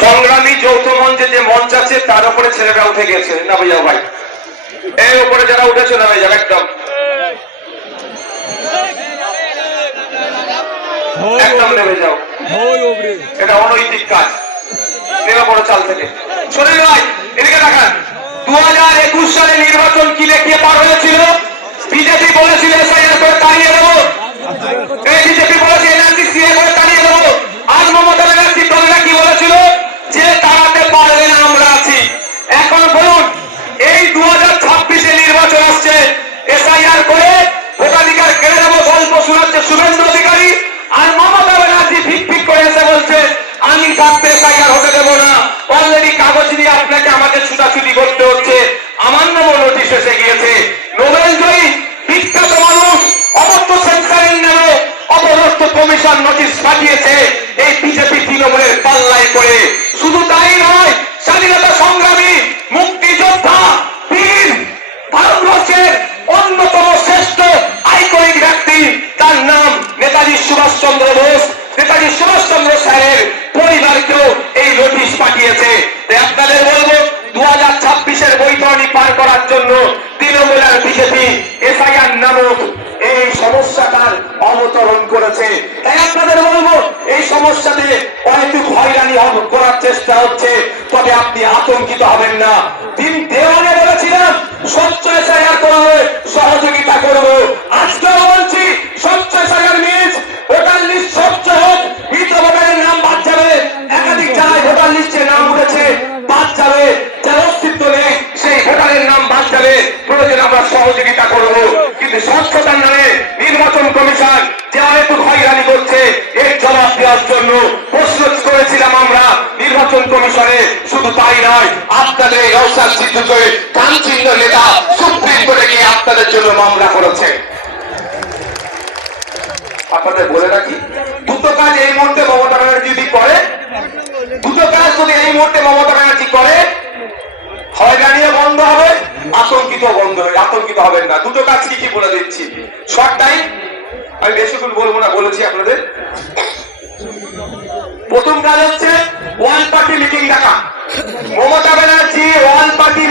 সংগ্রামী যৌথ মঞ্চে যে মঞ্চ আছে তার উপরে ছেলেরা উঠে গেছে, না ভাইয়া ভাই, এই উপরে যারা উঠেছে না ভাইয়া একদম একদম নেমে যাও, এটা অনৈতিক কাজ, নেমে পড়ো চাল থেকে। শোনেন ভাই, এদিকে দেখান, 2021 সালে নির্বাচন কি দেখিয়ে পার হয়েছিল? বিজেপি বলেছিল এসআইআর করে তাড়িয়ে দেবো, বিজেপি বলেছে এনআরসি সিএ করে তাড়িয়ে দেবো। আজ মমতা ব্যানার্জি দলেরা কি বলেছিল? যে তাড়াতে পারবে না, আমরা আছি। এখন বলুন, এই 2026-এ নির্বাচন আসছে, এসআইআর করে ভোটাধিকার কেড়ে দেবো গল্প শোনাচ্ছে শুভেন্দু অধিকারী, আর মমতা ব্যানার্জি ফিক ফিক করে এসে বলছে আমি থাকতে এসআইআর হতে দেবো না। অলরেডি কাগজ নিয়ে আপনাকে আমাকে ছুটাছুটি করতে হচ্ছে, আমার নামও নোটিশ এসে গিয়েছে। নোবেল জয়ী বিখ্যাত মানুষ অবস্থ সেন্সারের নামে অপদস্থ কমিশন নোটিশ পাঠিয়েছে এই বিজেপি তৃণমূলের পাল্লায় করে। শুধু তাই নয়, স্বাধীনতা সংগ্রামী, মুক্তিযোদ্ধা, বীর, ভারতবর্ষের অন্যতম শ্রেষ্ঠ আইকনিক ব্যক্তি, তার নাম নেতাজি সুভাষচন্দ্র বোস, নেতাজি সুভাষচন্দ্র স্যারের পরিবারকেও এই নোটিশ পাঠিয়েছে। আপনাদের বলবো, 2026-এর বৈতরণী পার করার জন্য তৃণমূল আর বিজেপি এসআইআর নামক এই সমস্যাটার অবতরণ করেছে। তাই আপনাদের বলবো, এই সমস্যাতে অনেক হয়রানি করার চেষ্টা হচ্ছে, তবে আপনি আতঙ্কিত হবেন না। দিন দেওয়ানে বলেছিলাম স্বচ্ছ এসআইআর করবে, সহযোগিতা করব। আজকেও বলছি স্বচ্ছ এসআইআর মিস ভোটার লিস্ট স্বচ্ছ হোক, মৃত ভোটারের নাম বাদ যাবে, একাধিক জায়গায় ভোটার লিস্টে নাম উঠেছে বাদ যাবে, যার অস্তিত্ব নেই সেই ভোটারের নাম বাদ যাবে, প্রয়োজন আমরা সহযোগিতা করব। কিন্তু স্বচ্ছতার নামে নির্বাচন কমিশন যে অনেক হয়রানি করছে, এর জবাব দেওয়ার জন্য প্রশ্ন করেছিলাম আমরা নির্বাচন কমিশনে। শুধু তাই নয়, আপনাদের এই অবস্থান সিদ্ধ করে কানচিহ্ন নেতা সুপ্রিম কোর্টে গিয়ে আপনাদের জন্য মামলা করেছে। আপনাদের বলে রাখি, দুটো কাজ এই মুহূর্তে মমতা ব্যানার্জি যদি করে, দুটো কাজ যদি এই মুহূর্তে মমতা ব্যানার্জি করে, হয়রানিও বন্ধ হবে, আতঙ্কিত বন্ধ হবে। আতঙ্কিত হবেন না। দুটো কাজ কি কি বলে দিচ্ছি, শর্ট টাইম, আমি বেশিক্ষণ বলবো না, বলেছি আপনাদের। প্রথম কাজ হচ্ছে ওয়ান পার্টি মিটিং ডাকা। Mamata Banerjee one party